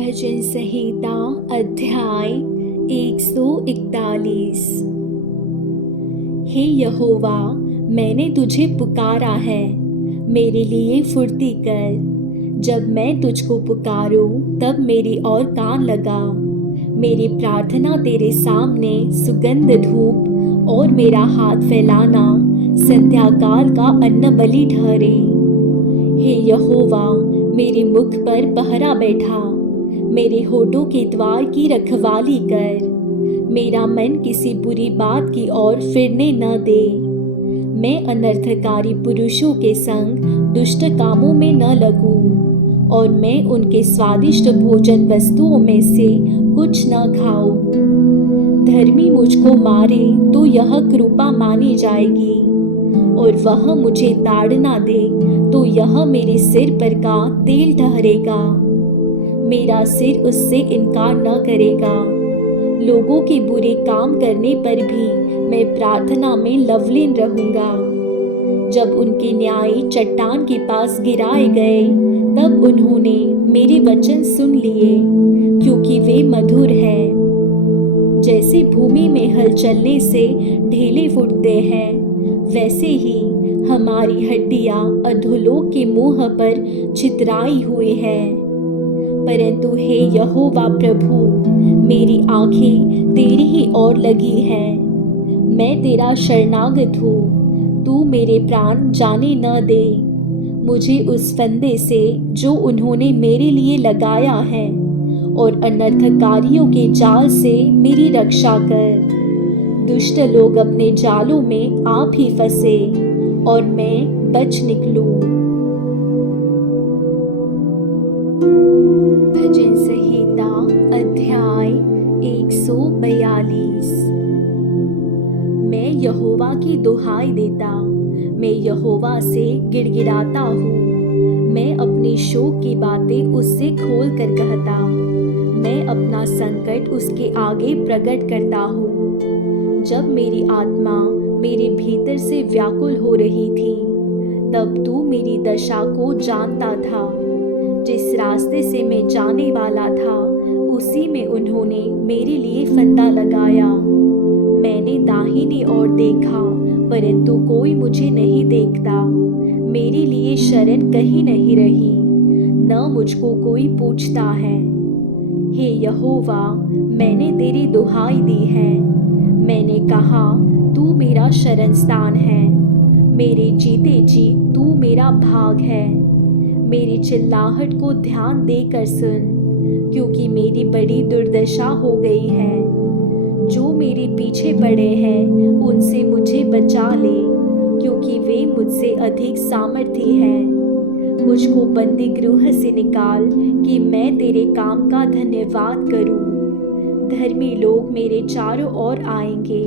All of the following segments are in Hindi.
भजन संहिता अध्याय 141। हे यहोवा, मैंने तुझे पुकारा है, मेरे लिए फुर्ती कर। जब मैं तुझको पुकारूं तब मेरी ओर कान लगा। मेरी प्रार्थना तेरे सामने सुगंध धूप और मेरा हाथ फैलाना संध्याकाल का अन्न बलि ठहरे। हे यहोवा, मेरे मुख पर पहरा बैठा, मेरे होठों के द्वार की रखवाली कर। मेरा मन किसी बुरी बात की ओर फिरने न दे। मैं अनर्थकारी पुरुषों के संग दुष्ट कामों में न लगूं, और मैं उनके स्वादिष्ट भोजन वस्तुओं में से कुछ न खाऊं। धर्मी मुझको मारे तो यह कृपा मानी जाएगी, और वह मुझे ताड़ना दे तो यह मेरे सिर पर का तेल ठहरेगा। मेरा सिर उससे इनकार न करेगा। लोगों के बुरे काम करने पर भी मैं प्रार्थना में लवलीन रहूंगा। जब उनके न्यायी चट्टान के पास गिराए गए तब उन्होंने मेरे वचन सुन लिए, क्योंकि वे मधुर हैं। जैसे भूमि में हल चलने से ढेले फूटते हैं, वैसे ही हमारी हड्डियां अधोलोक के मुंह पर छितराई हुई हैं। परंतु हे यहोवा प्रभु, मेरी आंखें तेरी ही ओर लगी हैं। मैं तेरा शरणागत हूँ, तू मेरे प्राण जाने न दे। मुझे उस फंदे से जो उन्होंने मेरे लिए लगाया है, और अनर्थकारियों के जाल से मेरी रक्षा कर। दुष्ट लोग अपने जालों में आप ही फंसे, और मैं बच निकलूं। भजन संहिता अध्याय 142। मैं यहोवा की दुहाई देता, मैं यहोवा से गिड़गिड़ाता हूँ। मैं अपने शोक की बातें उससे खोल कर कहता, मैं अपना संकट उसके आगे प्रकट करता हूँ। जब मेरी आत्मा मेरे भीतर से व्याकुल हो रही थी, तब तू मेरी दशा को जानता था। जिस रास्ते से मैं जाने वाला था, उसी में उन्होंने मेरे लिए फंदा लगाया। मैंने दाहिनी ओर देखा, परंतु कोई मुझे नहीं देखता। मेरे लिए शरण कहीं नहीं रही, न मुझको कोई पूछता है। हे यहोवा, मैंने तेरी दुहाई दी है। मैंने कहा, तू मेरा शरण स्थान है। मेरे जीते जी तू मेरा भाग है। मेरी चिल्लाहट को ध्यान देकर सुन, क्योंकि मेरी बड़ी दुर्दशा हो गई है। जो मेरे पीछे पड़े हैं, उनसे मुझे बचा ले, क्योंकि वे मुझसे अधिक सामर्थी हैं। मुझको बंदी गृह से निकाल कि मैं तेरे काम का धन्यवाद करूं। धर्मी लोग मेरे चारों ओर आएंगे,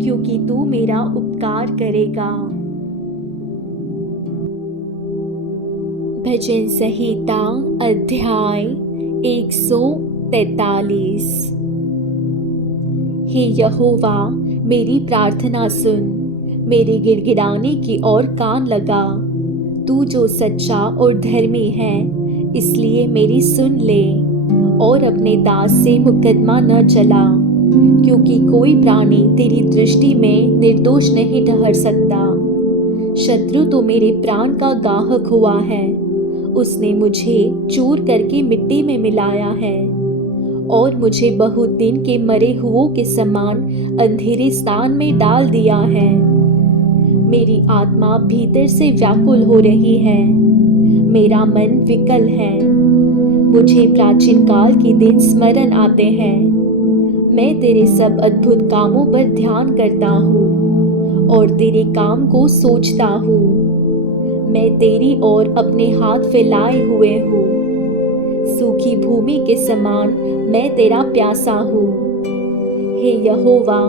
क्योंकि तू मेरा उपकार करेगा। भजन संहिता अध्याय 143। हे यहोवा, मेरी प्रार्थना सुन, मेरे गिड़गिड़ाने की ओर कान लगा। तू जो सच्चा और धर्मी है, इसलिए मेरी सुन ले, और अपने दास से मुकदमा न चला, क्योंकि कोई प्राणी तेरी दृष्टि में निर्दोष नहीं ठहर सकता। शत्रु तो मेरे प्राण का गाहक हुआ है, उसने मुझे चूर करके मिट्टी में मिलाया है, और मुझे बहुत दिन के मरे हुओं के समान अंधेरे स्थान में डाल दिया है। मेरी आत्मा भीतर से व्याकुल हो रही है, मेरा मन विकल है। मुझे प्राचीन काल के दिन स्मरण आते हैं। मैं तेरे सब अद्भुत कामों पर ध्यान करता हूँ, और तेरे काम को सोचता हूँ। मैं तेरी ओर अपने हाथ फैलाए हुए हूँ। सूखी भूमि के समान मैं तेरा प्यासा हूँ। हे यहोवा,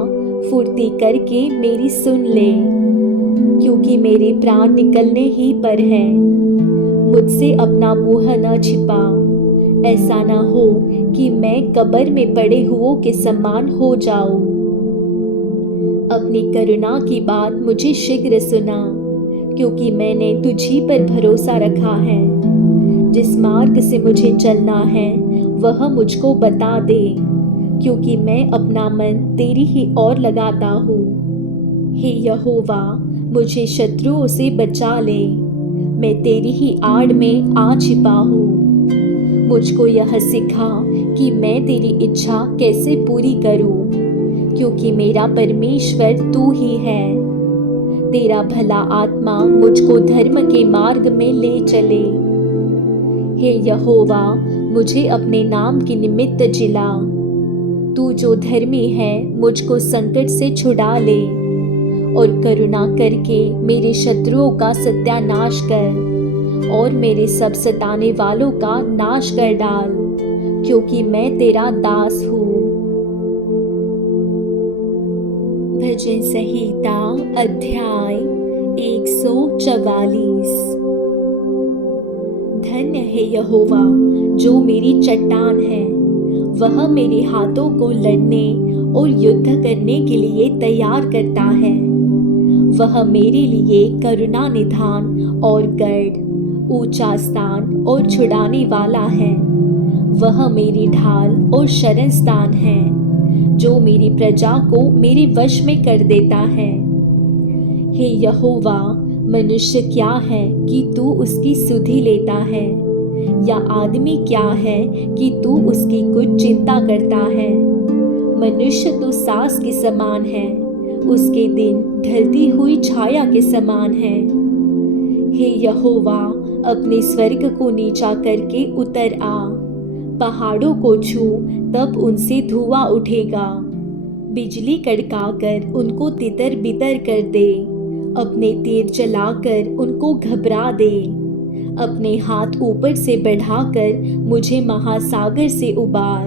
फुर्ती करके मेरी सुन ले, क्योंकि मेरे प्राण निकलने ही पर हैं। मुझसे अपना मुँह न छिपा, ऐसा न हो कि मैं कब्र में पड़े हुओं के समान हो जाऊं। अपनी करुणा की बात मुझे शीघ्र सुना, क्योंकि मैंने तुझी पर भरोसा रखा है। जिस मार्ग से मुझे चलना है, वह मुझको बता दे, क्योंकि मैं अपना मन तेरी ही ओर लगाता हूँ। हे यहोवा, मुझे शत्रुओं से बचा ले, मैं तेरी ही आड़ में आ छिपा हूँ। मुझको यह सिखा कि मैं तेरी इच्छा कैसे पूरी करूँ, क्योंकि मेरा परमेश्वर तू ही है। तेरा भला आत्मा मुझको धर्म के मार्ग में ले चले। हे यहोवा, मुझे अपने नाम के निमित्त जिला। तू जो धर्मी है मुझको संकट से छुड़ा ले, और करुणा करके मेरे शत्रुओं का सत्यानाश कर और मेरे सब सताने वालों का नाश कर डाल, क्योंकि मैं तेरा दास हूँ। भजन संहिता अध्याय 144। धन्य है यहोवा जो मेरी चट्टान है, वह मेरे हाथों को लड़ने और युद्ध करने के लिए तैयार करता है। वह मेरे लिए करुणा निधान और गढ़, ऊंचा स्थान और छुड़ाने वाला है। वह मेरी ढाल और शरण स्थान है, जो मेरी प्रजा को मेरे वश में कर देता है। हे यहोवा, मनुष्य क्या है कि तू उसकी सुधि लेता है, या आदमी क्या है कि तू उसकी कुछ चिंता करता है। मनुष्य तो सास के समान है, उसके दिन ढलती हुई छाया के समान है। हे यहोवा, अपने स्वर्ग को नीचा करके उतर आ, पहाड़ों को छू, तब उनसे धुआं उठेगा। बिजली कड़काकर उनको तितर बितर कर दे, अपने तीर चलाकर उनको घबरा दे। अपने हाथ ऊपर से बढ़ाकर मुझे महासागर से उबार,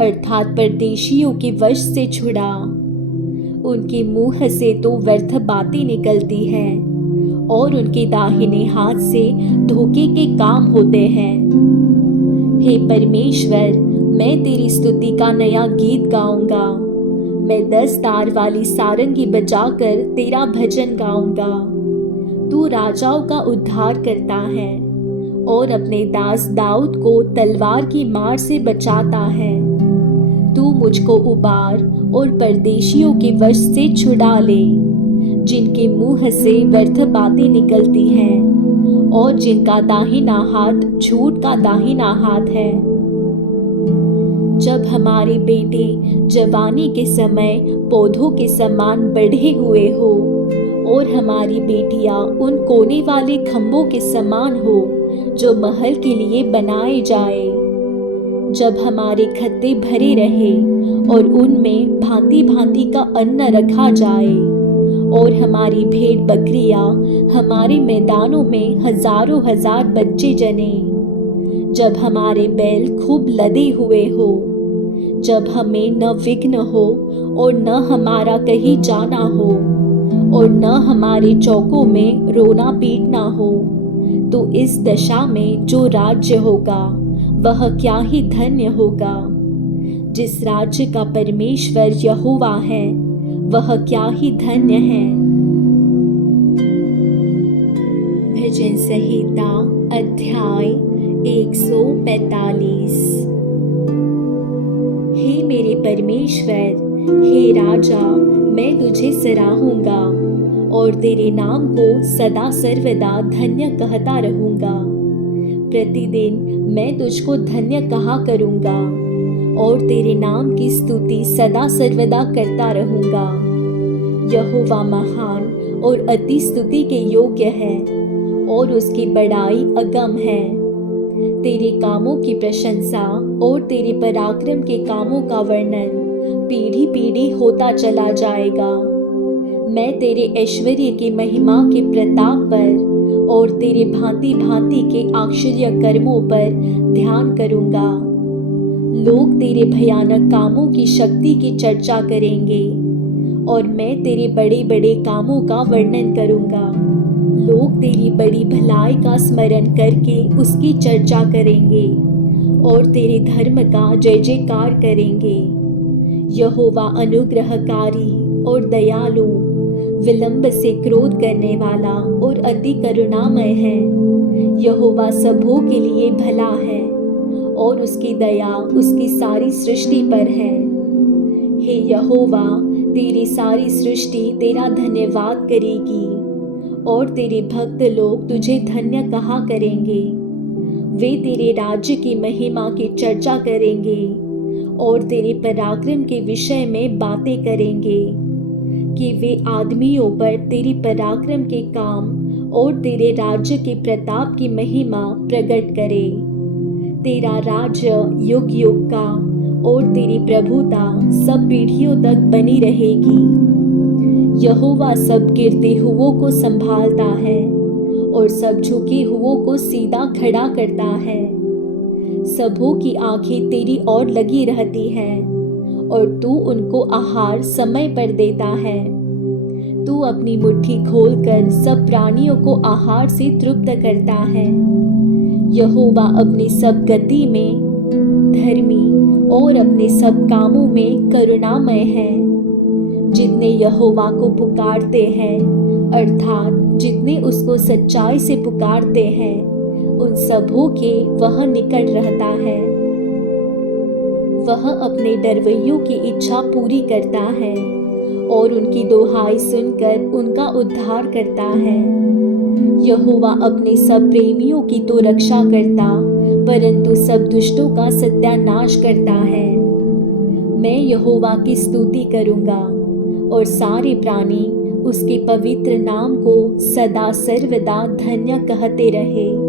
अर्थात परदेशियों के वश से छुड़ा। उनके मुंह से तो व्यर्थ बातें निकलती है, और उनके दाहिने हाथ से धोखे के काम होते हैं। हे परमेश्वर, मैं तेरी स्तुति का नया गीत गाऊंगा। मैं 10 तार वाली सारंगी बजाकर तेरा भजन गाऊंगा। तू राजाओं का उद्धार करता है और अपने दास दाऊद को तलवार की मार से बचाता है। तू मुझको उबार और परदेशियों के वश से छुड़ा ले, जिनके मुंह से व्यर्थ बातें निकलती हैं और जिनका दाहिना हाथ झूठ का दाहिना हाथ है। जब हमारे बेटे जवानी के समय पौधों के समान बढ़े हुए हो, और हमारी बेटियां उन कोने वाले खंभों के समान हो जो महल के लिए बनाए जाए। जब हमारे खत्ते भरे रहे और उनमें भांति भांति का अन्न रखा जाए, और हमारी भेड़ बकरियां हमारे मैदानों में हजारों हजार बच्चे जने। जब हमारे बैल खूब लदे हुए हो, जब हमें न विघ्न हो और न हमारा कहीं जाना हो, और न हमारे चौकों में रोना पीटना हो, तो इस दशा में जो राज्य होगा वह क्या ही धन्य होगा। जिस राज्य का परमेश्वर यहोवा है वह क्या ही धन्य है। भजन संहिता अध्याय 145। हे मेरे परमेश्वर, हे राजा, मैं तुझे सराहूंगा और तेरे नाम को सदा सर्वदा धन्य कहता रहूंगा। प्रतिदिन मैं तुझको धन्य कहा करूंगा और तेरे नाम की स्तुति सदा सर्वदा करता रहूंगा। यहोवा महान और अति स्तुति के योग्य है, और उसकी बड़ाई अगम है। तेरे कामों की प्रशंसा और तेरे पराक्रम के कामों का वर्णन पीढ़ी पीढ़ी होता चला जाएगा। मैं तेरे ऐश्वर्य की महिमा के प्रताप पर और तेरे भांति भांति के आश्चर्य कर्मों पर ध्यान करूंगा। लोग तेरे भयानक कामों की शक्ति की चर्चा करेंगे, और मैं तेरे बड़े बड़े कामों का वर्णन करूंगा। लोग तेरी बड़ी भलाई का स्मरण करके उसकी चर्चा करेंगे और तेरे धर्म का जय जयकार करेंगे। यहोवा अनुग्रहकारी और दयालु, विलंब से क्रोध करने वाला और अति करुणामय है। यहोवा सबों के लिए भला है और उसकी दया उसकी सारी सृष्टि पर है। हे यहोवा, तेरी सारी सृष्टि तेरा धन्यवाद करेगी और तेरे भक्त लोग तुझे धन्य कहा करेंगे। वे तेरे राज्य की महिमा की चर्चा करेंगे और तेरे पराक्रम के विषय में बातें करेंगे कि वे आदमियों पर तेरी पराक्रम के काम और तेरे राज्य के प्रताप की महिमा प्रकट करे। तेरा राज्य युग युग का और तेरी प्रभुता सब पीढ़ियों तक बनी रहेगी। यहोवा सब गिरते हुओं को संभालता है और सब झुके हुओं को सीधा खड़ा करता है। सबों की आंखें तेरी ओर लगी रहती है और तू उनको आहार समय पर देता है। तू अपनी मुट्ठी खोलकर सब प्राणियों को आहार से तृप्त करता है। यहोवा अपनी सब गति में धर्मी और अपने सब कामों में करुणामय है। जितने यहोवा को पुकारते हैं, अर्थात जितने उसको सच्चाई से पुकारते हैं, उन सबों के वह निकट रहता है। वह अपने डरवैयों की इच्छा पूरी करता है और उनकी दुहाई सुनकर उनका उद्धार करता है। यहोवा अपने सब प्रेमियों की तो रक्षा करता, परंतु सब दुष्टों का सत्यानाश करता है। मैं यहोवा की स्तुति करूँगा और सारे प्राणी उसके पवित्र नाम को सदा सर्वदा धन्य कहते रहे।